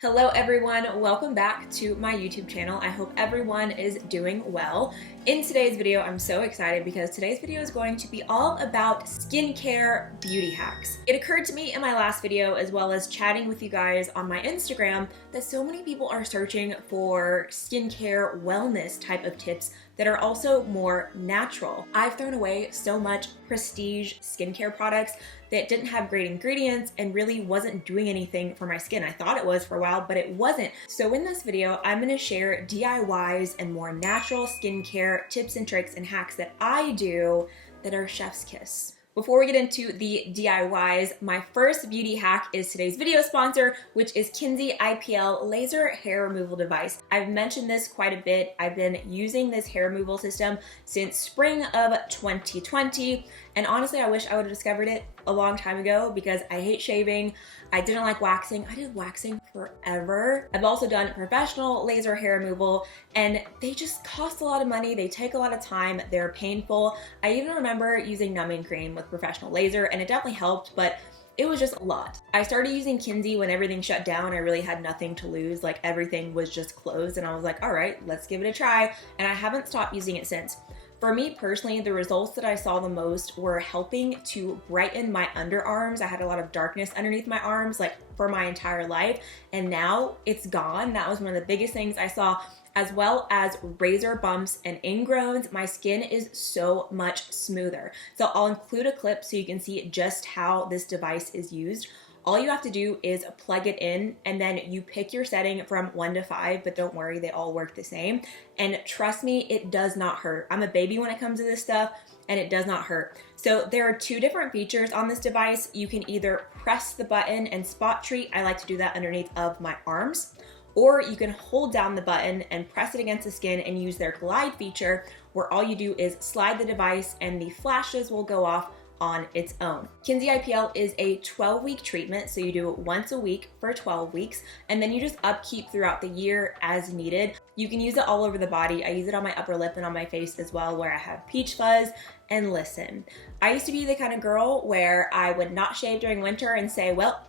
Hello everyone, welcome back to my YouTube channel. I hope everyone is doing well. In today's video, I'm so excited because today's video is going to be all about skincare beauty hacks. It occurred to me in my last video, as well as chatting with you guys on my Instagram, that so many people are searching for skincare wellness type of tips that are also more natural. I've thrown away so much prestige skincare products that didn't have great ingredients and really wasn't doing anything for my skin. I thought it was for a while, but it wasn't. So in this video, I'm gonna share DIYs and more natural skincare tips and tricks and hacks that I do that are chef's kiss. Before we get into the DIYs, my first beauty hack is today's video sponsor, which is Kinsey IPL Laser Hair Removal Device. I've mentioned this quite a bit. I've been using this hair removal system since spring of 2020, and honestly, I wish I would have discovered it a long time ago because I hate shaving. I didn't like waxing. I did waxing forever. I've also done professional laser hair removal, and they just cost a lot of money. They take a lot of time. They're painful. I even remember using numbing cream with professional laser, and it definitely helped, but it was just a lot. I started using Kinsey when everything shut down. I really had nothing to lose. Like, everything was just closed, and I was like, all right, let's give it a try. And I haven't stopped using it since. For me personally, the results that I saw the most were helping to brighten my underarms. I had a lot of darkness underneath my arms, like, for my entire life, and now it's gone. That was one of the biggest things I saw, as well as razor bumps and ingrowns. My skin is so much smoother. So I'll include a clip so you can see just how this device is used. All you have to do is plug it in, and then you pick your setting from 1 to 5, but don't worry, they all work the same. And trust me, it does not hurt. I'm a baby when it comes to this stuff, and it does not hurt. So there are 2 different features on this device. You can either press the button and spot treat. I like to do that underneath of my arms. Or you can hold down the button and press it against the skin and use their glide feature, where all you do is slide the device and the flashes will go off on its own. Kinsey IPL is a 12-week treatment, so you do it once a week for 12 weeks, and then you just upkeep throughout the year as needed. You can use it all over the body. I use it on my upper lip and on my face as well, where I have peach fuzz. And listen, I used to be the kind of girl where I would not shave during winter and say, well,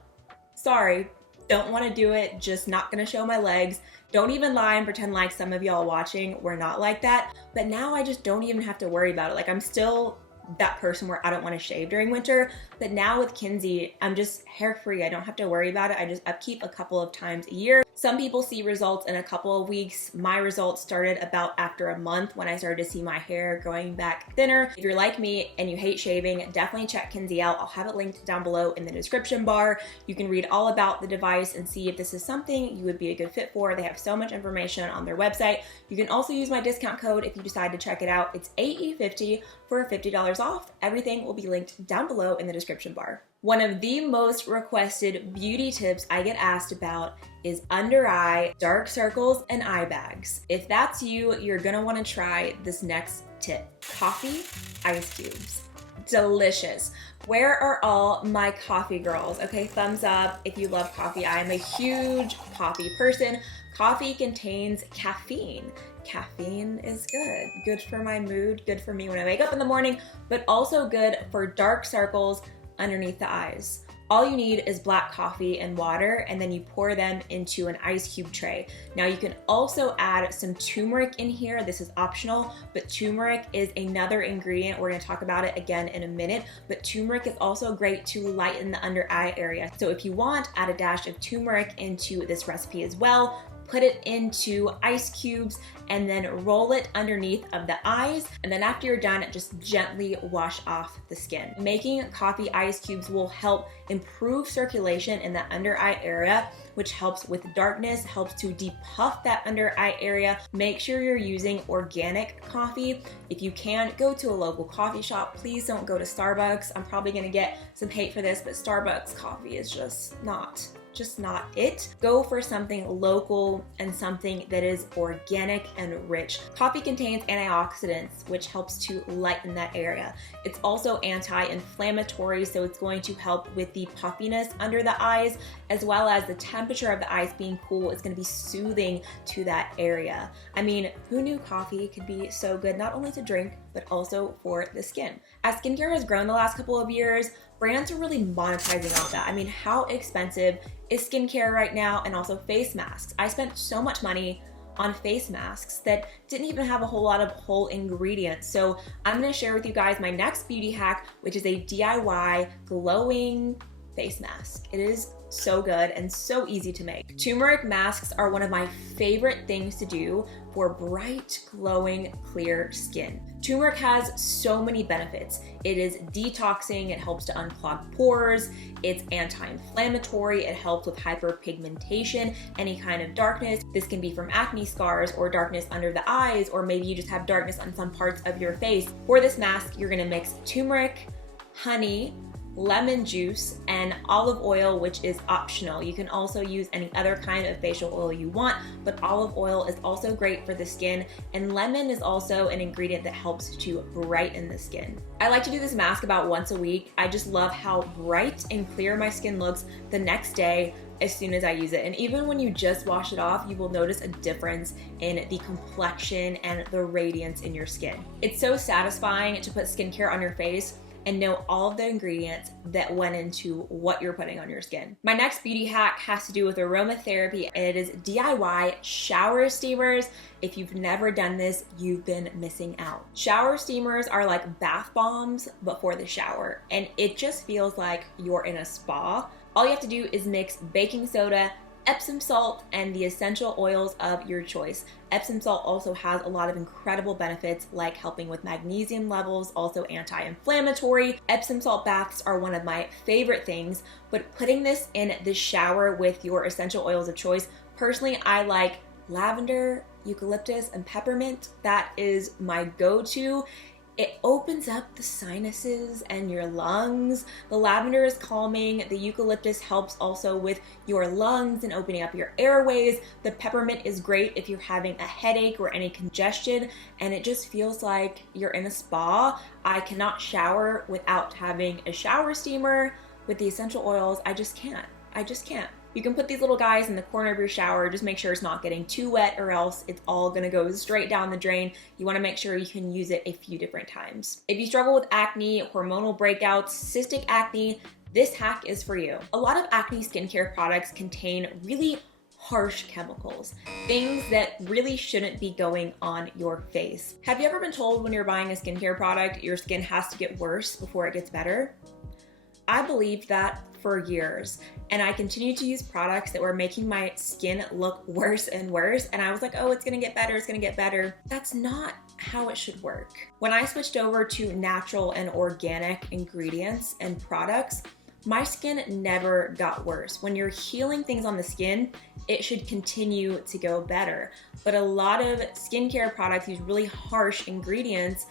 sorry, don't want to do it, just not gonna show my legs. Don't even lie and pretend like some of y'all watching were not like that. But now I just don't even have to worry about it. Like, I'm still that person where I don't want to shave during winter, but now with Kinsey, I'm just hair free. I don't have to worry about it. I just upkeep a couple of times a year. Some people see results in a couple of weeks. My results started about after a month when I started to see my hair growing back thinner. If you're like me and you hate shaving, definitely check Kinsey out. I'll have it linked down below in the description bar. You can read all about the device and see if this is something you would be a good fit for. They have so much information on their website. You can also use my discount code if you decide to check it out. It's AE50 for $50 off. Everything will be linked down below in the description bar. One of the most requested beauty tips I get asked about is under eye, dark circles, and eye bags. If that's you, you're gonna wanna try this next tip. Coffee ice cubes. Delicious. Where are all my coffee girls? Okay, thumbs up if you love coffee. I am a huge coffee person. Coffee contains caffeine. Caffeine is good. Good for my mood, good for me when I wake up in the morning, but also good for dark circles underneath the eyes. All you need is black coffee and water, and then you pour them into an ice cube tray. Now you can also add some turmeric in here. This is optional, but turmeric is another ingredient. We're gonna talk about it again in a minute, but turmeric is also great to lighten the under eye area. So if you want, add a dash of turmeric into this recipe as well. Put it into ice cubes and then roll it underneath of the eyes. And then after you're done, just gently wash off the skin. Making coffee ice cubes will help improve circulation in the under eye area, which helps with darkness, helps to depuff that under eye area. Make sure you're using organic coffee. If you can, go to a local coffee shop. Please don't go to Starbucks. I'm probably gonna get some hate for this, but Starbucks coffee is just not it. Go for something local and something that is organic and rich. Coffee contains antioxidants, which helps to lighten that area. It's also anti-inflammatory, so it's going to help with the puffiness under the eyes, as well as the temperature of the eyes being cool. It's going to be soothing to that area. I mean, who knew coffee could be so good, not only to drink, but also for the skin. As skincare has grown the last couple of years, brands are really monetizing off that. I mean, how expensive is skincare right now, and also face masks? I spent so much money on face masks that didn't even have a whole lot of whole ingredients. So I'm gonna share with you guys my next beauty hack, which is a DIY glowing face mask. It is so good and so easy to make. Turmeric masks are one of my favorite things to do for bright, glowing, clear skin. Turmeric has so many benefits. It is detoxing, it helps to unclog pores, it's anti-inflammatory, it helps with hyperpigmentation, any kind of darkness. This can be from acne scars or darkness under the eyes, or maybe you just have darkness on some parts of your face. For this mask, you're gonna mix turmeric, honey, lemon juice, and olive oil, which is optional. You can also use any other kind of facial oil you want, but olive oil is also great for the skin, and lemon is also an ingredient that helps to brighten the skin. I like to do this mask about once a week. I just love how bright and clear my skin looks the next day as soon as I use it. And even when you just wash it off, you will notice a difference in the complexion and the radiance in your skin. It's so satisfying to put skincare on your face and know all of the ingredients that went into what you're putting on your skin. My next beauty hack has to do with aromatherapy, and it is DIY shower steamers. If you've never done this, you've been missing out. Shower steamers are like bath bombs, but for the shower, and it just feels like you're in a spa. All you have to do is mix baking soda, Epsom salt, and the essential oils of your choice. Epsom salt also has a lot of incredible benefits, like helping with magnesium levels, also anti-inflammatory. Epsom salt baths are one of my favorite things, but putting this in the shower with your essential oils of choice, personally, I like lavender, eucalyptus, and peppermint. That is my go-to. It opens up the sinuses and your lungs. The lavender is calming. The eucalyptus helps also with your lungs and opening up your airways. The peppermint is great if you're having a headache or any congestion, and it just feels like you're in a spa. I cannot shower without having a shower steamer. With the essential oils, I just can't. You can put these little guys in the corner of your shower. Just make sure it's not getting too wet, or else it's all gonna go straight down the drain. You wanna make sure you can use it a few different times. If you struggle with acne, hormonal breakouts, cystic acne, this hack is for you. A lot of acne skincare products contain really harsh chemicals, things that really shouldn't be going on your face. Have you ever been told when you're buying a skincare product, your skin has to get worse before it gets better? I believed that for years, and I continued to use products that were making my skin look worse and worse, and I was like, oh, it's gonna get better, it's gonna get better. That's not how it should work. When I switched over to natural and organic ingredients and products, my skin never got worse. When you're healing things on the skin, it should continue to go better. But a lot of skincare products use really harsh ingredients,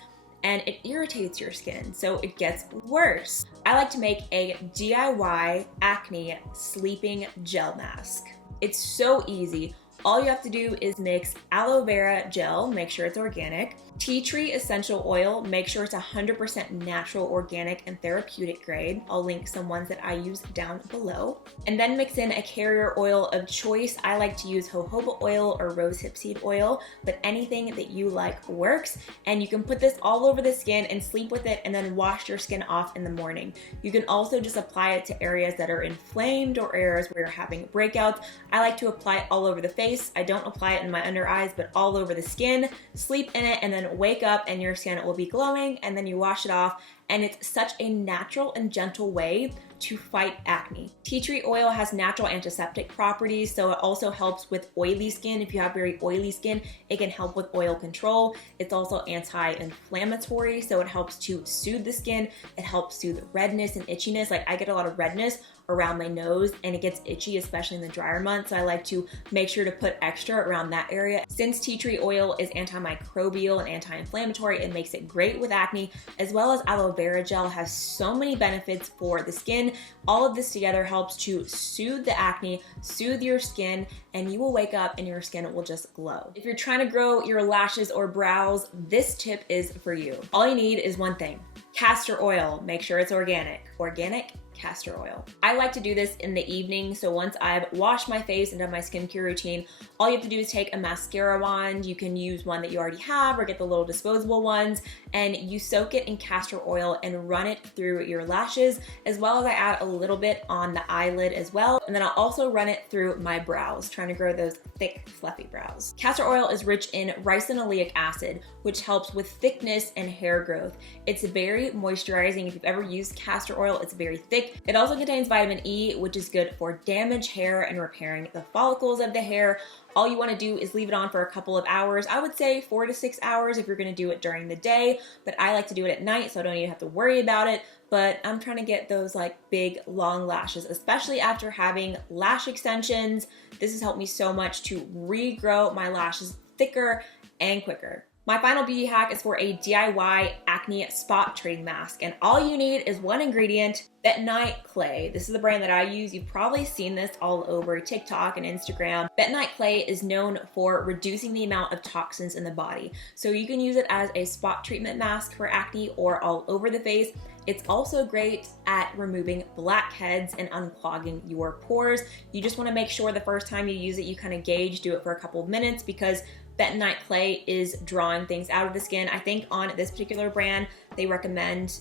and it irritates your skin, so it gets worse. I like to make a DIY acne sleeping gel mask. It's so easy. All you have to do is mix aloe vera gel, make sure it's organic, tea tree essential oil, make sure it's 100% natural, organic, and therapeutic grade. I'll link some ones that I use down below. And then mix in a carrier oil of choice. I like to use jojoba oil or rosehip seed oil, but anything that you like works. And you can put this all over the skin and sleep with it, and then wash your skin off in the morning. You can also just apply it to areas that are inflamed or areas where you're having breakouts. I like to apply it all over the face. I don't apply it in my under eyes, but all over the skin. Sleep in it and then wake up and your skin will be glowing, and then you wash it off, and it's such a natural and gentle way to fight acne. Tea tree oil has natural antiseptic properties, so it also helps with oily skin. If you have very oily skin, it can help with oil control. It's also anti-inflammatory, so it helps to soothe the skin. It helps soothe redness and itchiness. Like, I get a lot of redness around my nose and it gets itchy, especially in the drier months, so I like to make sure to put extra around that area. Since tea tree oil is antimicrobial and anti-inflammatory, it makes it great with acne, as well as aloe vera gel has so many benefits for the skin. All of this together helps to soothe the acne, soothe your skin, and you will wake up and your skin will just glow. If you're trying to grow your lashes or brows, this tip is for you. All you need is one thing: castor oil. Make sure it's organic. Organic castor oil. I like to do this in the evening, so once I've washed my face and done my skincare routine, all you have to do is take a mascara wand. You can use one that you already have or get the little disposable ones, and you soak it in castor oil and run it through your lashes, as well as I add a little bit on the eyelid as well. And then I'll also run it through my brows, trying to grow those thick, fluffy brows. Castor oil is rich in ricinoleic acid, which helps with thickness and hair growth. It's very moisturizing. If you've ever used castor oil, it's very thick. It also contains vitamin E, which is good for damaged hair and repairing the follicles of the hair. All you want to do is leave it on for a couple of hours. I would say 4 to 6 hours if you're going to do it during the day, but I like to do it at night so I don't even have to worry about it. But I'm trying to get those like big long lashes, especially after having lash extensions. This has helped me so much to regrow my lashes thicker and quicker. My final beauty hack is for a DIY acne spot treating mask, and all you need is one ingredient, bentonite clay. This is the brand that I use. You've probably seen this all over TikTok and Instagram. Bentonite clay is known for reducing the amount of toxins in the body. So you can use it as a spot treatment mask for acne or all over the face. It's also great at removing blackheads and unclogging your pores. You just want to make sure the first time you use it, you kind of gauge, do it for a couple of minutes, because bentonite clay is drawing things out of the skin. I think on this particular brand, they recommend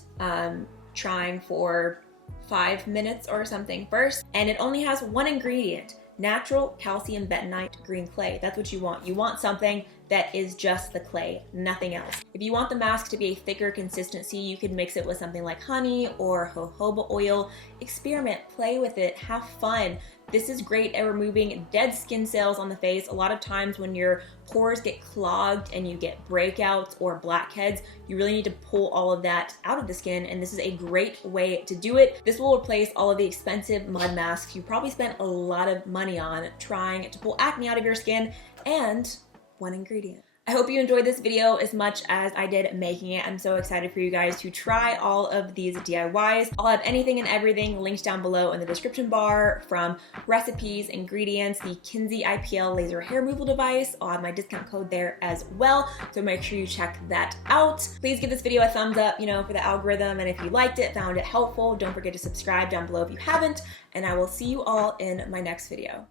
trying for 5 minutes or something first. And it only has one ingredient, natural calcium bentonite green clay. That's what you want. You want something that is just the clay, nothing else. If you want the mask to be a thicker consistency, you could mix it with something like honey or jojoba oil. Experiment, play with it, have fun. This is great at removing dead skin cells on the face. A lot of times when your pores get clogged and you get breakouts or blackheads, you really need to pull all of that out of the skin, and this is a great way to do it. This will replace all of the expensive mud masks you probably spent a lot of money on trying to pull acne out of your skin, and one ingredient. I hope you enjoyed this video as much as I did making it. I'm so excited for you guys to try all of these DIYs. I'll have anything and everything linked down below in the description bar, from recipes, ingredients, the Kinsey IPL laser hair removal device. I'll have my discount code there as well, so make sure you check that out. Please give this video a thumbs up, for the algorithm, and if you liked it, found it helpful, don't forget to subscribe down below if you haven't, and I will see you all in my next video.